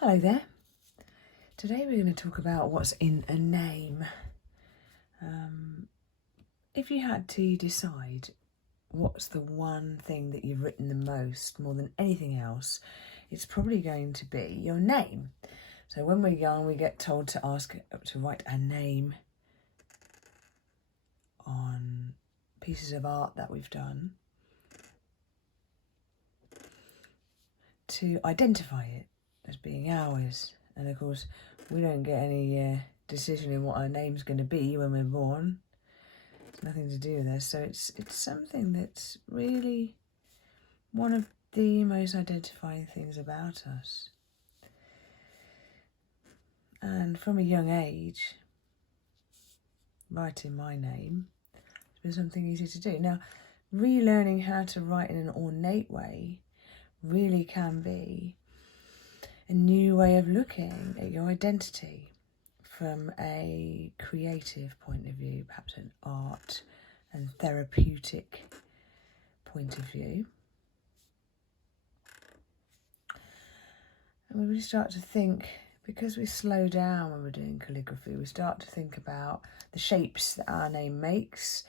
Hello there. Today we're going to talk about what's in a name. If you had to decide what's the one thing that you've written the most, more than anything else, it's probably going to be your name. So when we're young, we get told to write a name on pieces of art that we've done to identify it as being ours. And of course, we don't get any decision in what our name's going to be when we're born. It's nothing to do with us. So it's something that's really one of the most identifying things about us. And from a young age, writing my name has been something easy to do. Now, relearning how to write in an ornate way really can be a new way of looking at your identity from a creative point of view, perhaps an art and therapeutic point of view. And we really start to think, because we slow down when we're doing calligraphy, we start to think about the shapes that our name makes,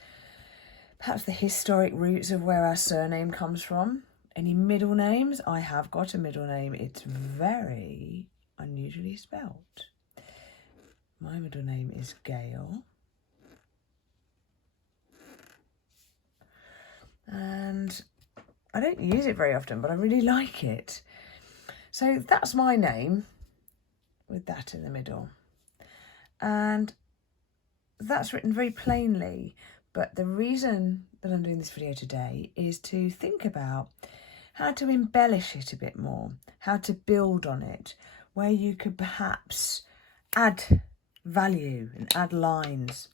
perhaps the historic roots of where our surname comes from. Any middle names? I have got a middle name. It's very unusually spelt. My middle name is Gail. And I don't use it very often, but I really like it. So that's my name with that in the middle. And that's written very plainly. But the reason that I'm doing this video today is to think about how to embellish it a bit more, how to build on it, where you could perhaps add value and add lines.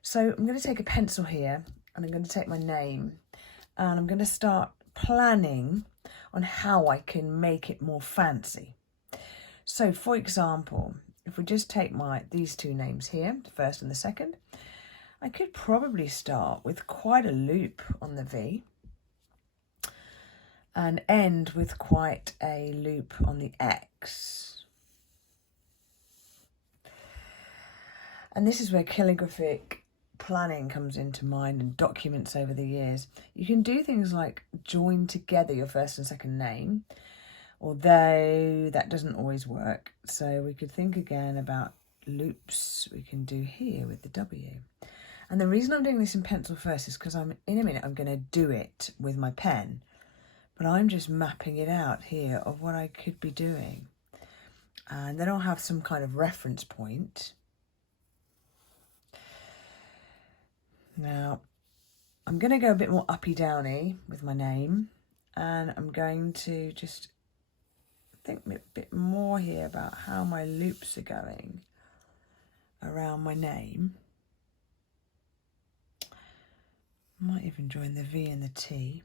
So I'm going to take a pencil here and I'm going to take my name and I'm going to start planning on how I can make it more fancy. So for example, if we just take these two names here, the first and the second, I could probably start with quite a loop on the V and end with quite a loop on the X. And this is where calligraphic planning comes into mind and documents over the years. You can do things like join together your first and second name, although that doesn't always work. So we could think again about loops we can do here with the W. And the reason I'm doing this in pencil first is because in a minute I'm going to do it with my pen. But I'm just mapping it out here of what I could be doing. And then I'll have some kind of reference point. Now, I'm going to go a bit more uppy-downy with my name. And I'm going to just think a bit more here about how my loops are going around my name. I might even join the V and the T.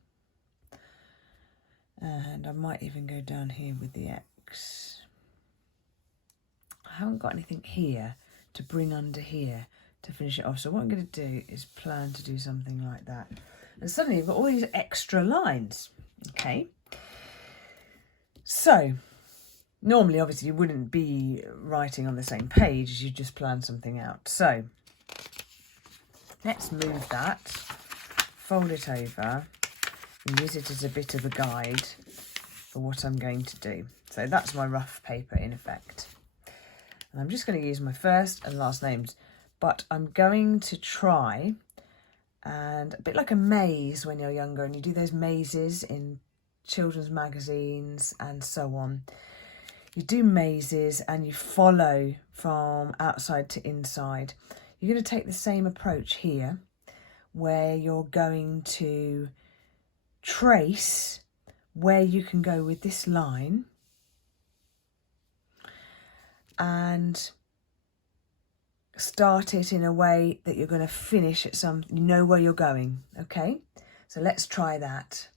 And I might even go down here with the X. I haven't got anything here to bring under here to finish it off. So what I'm going to do is plan to do something like that. And suddenly you've got all these extra lines. Okay. So normally, obviously, you wouldn't be writing on the same page as you just plan something out. So let's move that, fold it over, and use it as a bit of a guide for what I'm going to do. So that's my rough paper in effect. And I'm just going to use my first and last names, but I'm going to try, and a bit like a maze when you're younger and you do those mazes in children's magazines and so on. You do mazes and you follow from outside to inside. You're going to take the same approach here, where you're going to trace where you can go with this line and start it in a way that you're going to finish at you know where you're going. Okay, so let's try that.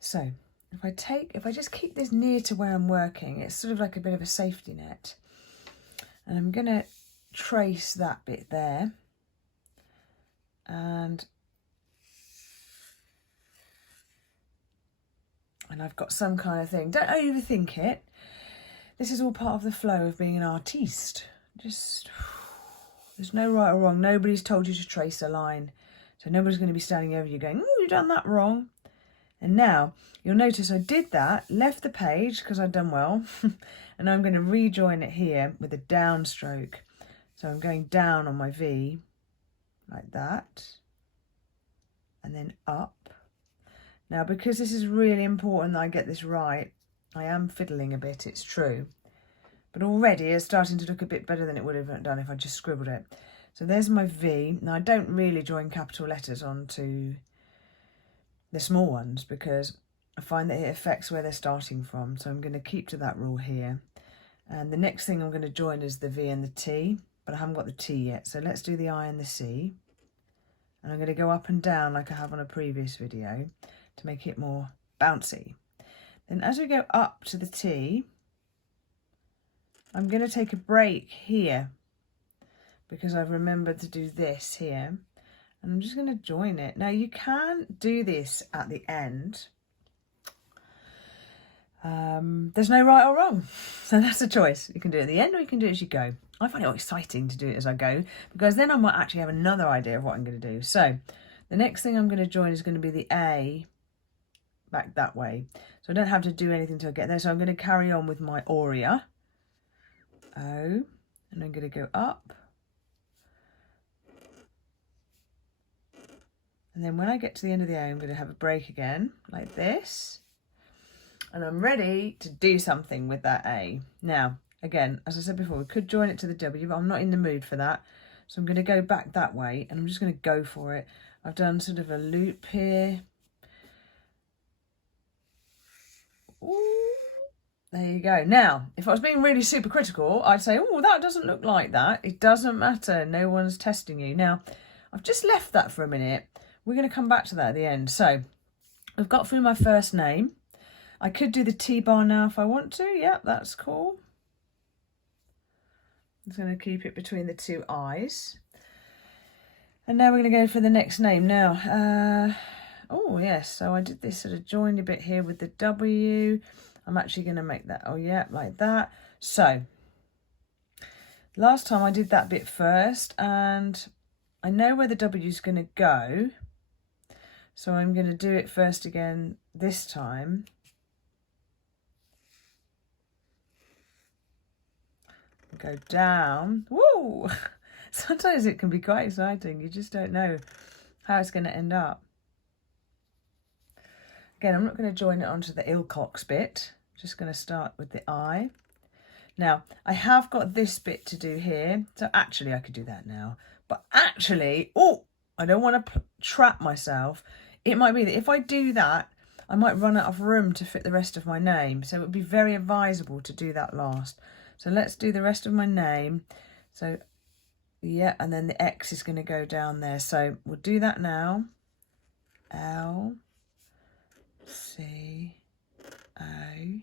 So if I just keep this near to where I'm working, it's sort of like a bit of a safety net, and I'm going to trace that bit there, and and I've got some kind of thing. Don't overthink it. This is all part of the flow of being an artiste. Just, there's no right or wrong. Nobody's told you to trace a line. So nobody's going to be standing over you going, oh, you've done that wrong. And now you'll notice I did that, left the page because I'd done well. And I'm going to rejoin it here with a downstroke. So I'm going down on my V like that. And then up. Now, because this is really important that I get this right, I am fiddling a bit, it's true. But already it's starting to look a bit better than it would have done if I just scribbled it. So there's my V. Now, I don't really join capital letters onto the small ones because I find that it affects where they're starting from. So I'm going to keep to that rule here. And the next thing I'm going to join is the V and the T, but I haven't got the T yet. So let's do the I and the C. And I'm going to go up and down like I have on a previous video to make it more bouncy. Then as we go up to the T, I'm going to take a break here because I've remembered to do this here. And I'm just going to join it. Now you can do this at the end. There's no right or wrong. So that's a choice. You can do it at the end or you can do it as you go. I find it exciting to do it as I go because then I might actually have another idea of what I'm going to do. So the next thing I'm going to join is going to be the A back that way. So I don't have to do anything till I get there. So I'm going to carry on with my aria. O. And I'm going to go up. And then when I get to the end of the O, I'm going to have a break again, like this. And I'm ready to do something with that A. Now, again, as I said before, we could join it to the W, but I'm not in the mood for that. So I'm going to go back that way, and I'm just going to go for it. I've done sort of a loop here. Ooh, there you go. Now, if I was being really super critical, I'd say, oh, that doesn't look like that. It doesn't matter. No one's testing you. Now, I've just left that for a minute. We're going to come back to that at the end. So I've got through my first name. I could do the T-bar now if I want to. Yep, that's cool. I'm just going to keep it between the two I's. And now we're going to go for the next name. Now, oh, yes, so I did this sort of joiny bit here with the W. I'm actually going to make that, oh, yeah, like that. So last time I did that bit first, and I know where the W is going to go. So I'm going to do it first again this time. Go down. Woo! Sometimes it can be quite exciting. You just don't know how it's going to end up. Again, I'm not going to join it onto the Ilcox bit. I'm just going to start with the I. Now, I have got this bit to do here. So actually, I could do that now. But actually, oh, I don't want to trap myself. It might be that if I do that, I might run out of room to fit the rest of my name. So it would be very advisable to do that last. So let's do the rest of my name. So, yeah, and then the X is going to go down there. So we'll do that now. L, C, O. And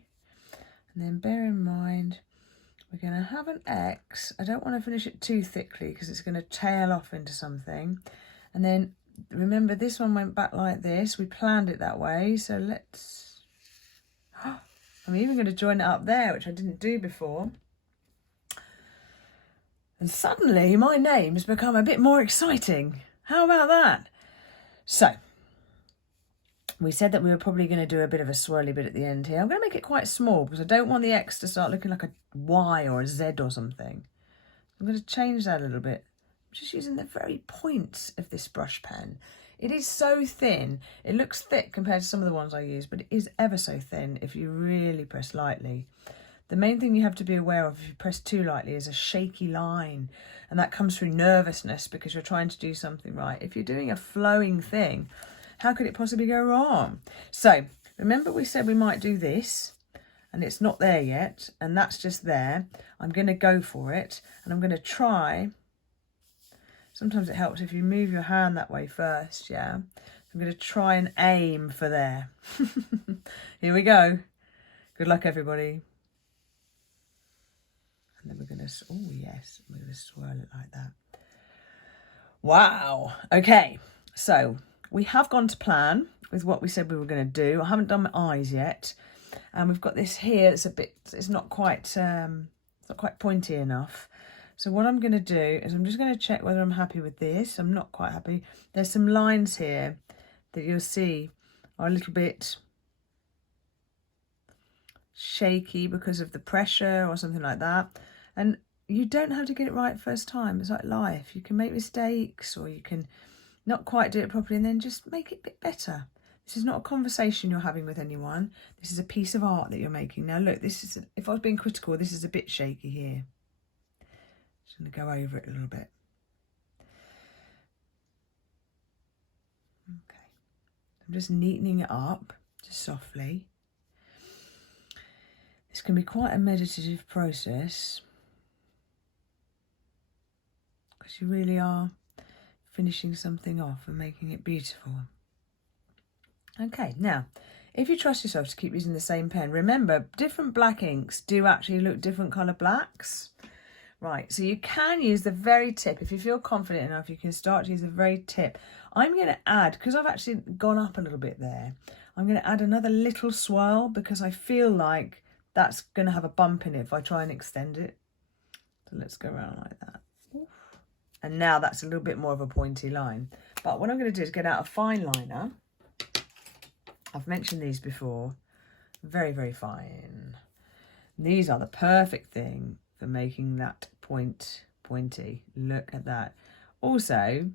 then bear in mind, we're going to have an X. I don't want to finish it too thickly because it's going to tail off into something. And then remember, this one went back like this. We planned it that way. So let's... I'm even going to join it up there, which I didn't do before. And suddenly my name's become a bit more exciting. How about that? So, we said that we were probably going to do a bit of a swirly bit at the end here. I'm going to make it quite small because I don't want the X to start looking like a Y or a Z or something. I'm going to change that a little bit. I'm just using the very points of this brush pen. It is so thin. It looks thick compared to some of the ones I use, but it is ever so thin if you really press lightly. The main thing you have to be aware of if you press too lightly is a shaky line, and that comes through nervousness because you're trying to do something right. If you're doing a flowing thing, how could it possibly go wrong? So remember we said we might do this, and it's not there yet, and that's just there. I'm going to go for it, and I'm going to try. Sometimes it helps if you move your hand that way first, yeah? I'm going to try and aim for there. Here we go. Good luck, everybody. And then we're going to, oh yes, we're going to swirl it like that. Wow. Okay, so we have gone to plan. with what we said we were going to do. I haven't done my eyes yet. And we've got this here. It's not quite pointy enough. So what I'm going to do is I'm just going to check whether I'm happy with this. I'm not quite happy. There's some lines here that you'll see are a little bit shaky because of the pressure or something like that. And you don't have to get it right first time. It's like life. You can make mistakes, or you can not quite do it properly and then just make it a bit better. This is not a conversation you're having with anyone. This is a piece of art that you're making. Now look, if I was being critical, this is a bit shaky here. Just going to go over it a little bit. Okay. I'm just neatening it up, just softly. This can be quite a meditative process, because you really are finishing something off and making it beautiful. Okay, now, if you trust yourself to keep using the same pen, remember, different black inks do actually look different colour blacks. Right, so you can use the very tip. If you feel confident enough, you can start to use the very tip. I'm going to add, because I've actually gone up a little bit there, I'm going to add another little swirl, because I feel like that's going to have a bump in it if I try and extend it. So let's go around like that. Oof. And now that's a little bit more of a pointy line. But what I'm going to do is get out a fine liner. I've mentioned these before. Very, very fine. These are the perfect thing for making that pointy. Look at that. Also,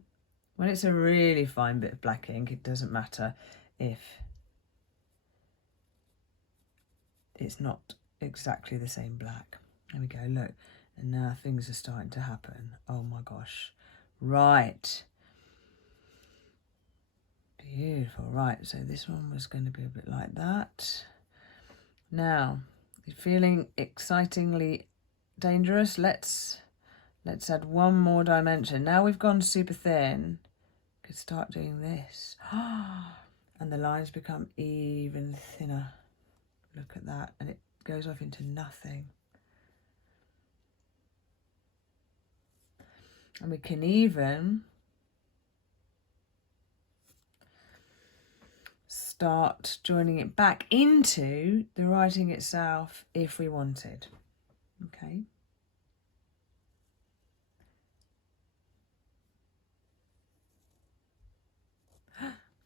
when it's a really fine bit of black ink, it doesn't matter if it's not exactly the same black. There we go, look. And now things are starting to happen. Oh my gosh. Right. Beautiful. Right, so this one was going to be a bit like that. Now, you're feeling excitingly dangerous. Let's add one more dimension. Now we've gone super thin. Could start doing this. And the lines become even thinner. Look at that. And it goes off into nothing. And we can even start joining it back into the writing itself if we wanted. Okay.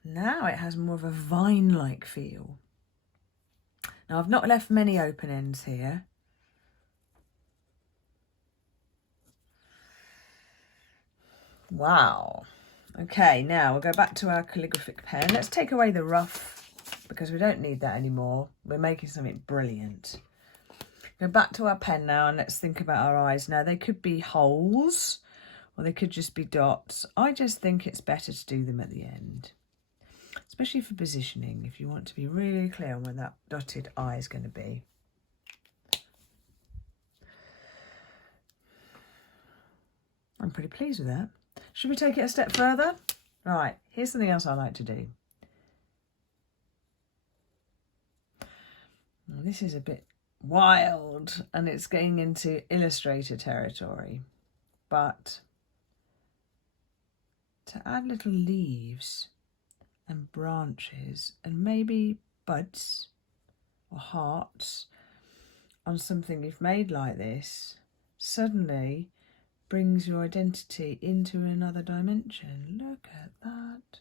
Now it has more of a vine-like feel. Now I've not left many open ends here. Wow. Okay, now we'll go back to our calligraphic pen. Let's take away the rough, because we don't need that anymore. We're making something brilliant. Go back to our pen now, and let's think about our eyes. Now, they could be holes, or they could just be dots. I just think it's better to do them at the end, especially for positioning, if you want to be really clear on where that dotted eye is going to be. I'm pretty pleased with that. Should we take it a step further? Right, here's something else I like to do. Now, this is a bit wild, and it's getting into illustrator territory. But to add little leaves and branches and maybe buds or hearts on something you've made like this, suddenly brings your identity into another dimension. Look at that.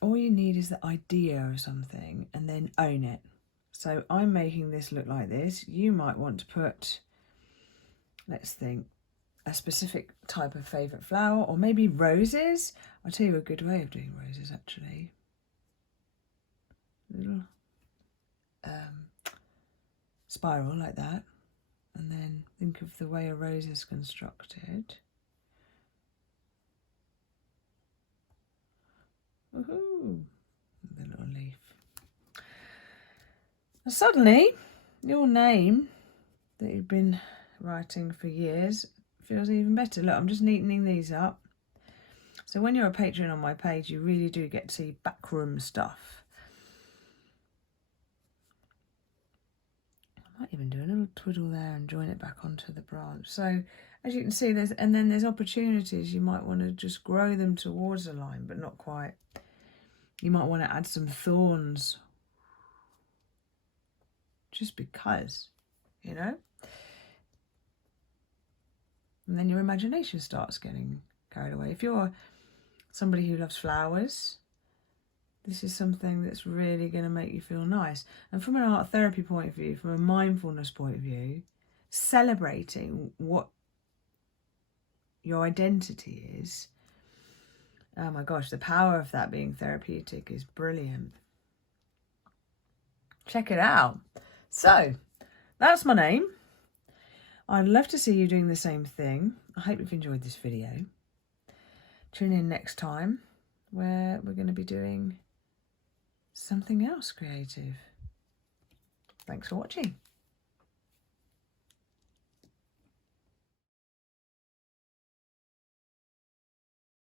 All you need is the idea of something and then own it. So I'm making this look like this. You might want to put, let's think, a specific type of favourite flower, or maybe roses. I'll tell you a good way of doing roses, actually. Little spiral like that, and then think of the way a rose is constructed. Woohoo! The little leaf. Now suddenly, your name that you've been writing for years feels even better. Look, I'm just neatening these up. So when you're a patron on my page, you really do get to see backroom stuff. I might even do a little twiddle there and join it back onto the branch. So as you can see, there's opportunities. You might want to just grow them towards a line, but not quite. You might want to add some thorns, just because, you know. And then your imagination starts getting carried away. If you're somebody who loves flowers, this is something that's really going to make you feel nice. And from an art therapy point of view, from a mindfulness point of view, celebrating what your identity is, oh my gosh, the power of that being therapeutic is brilliant. Check it out. So, that's my name. I'd love to see you doing the same thing. I hope you've enjoyed this video. Tune in next time where we're going to be doing something else creative. Thanks for watching.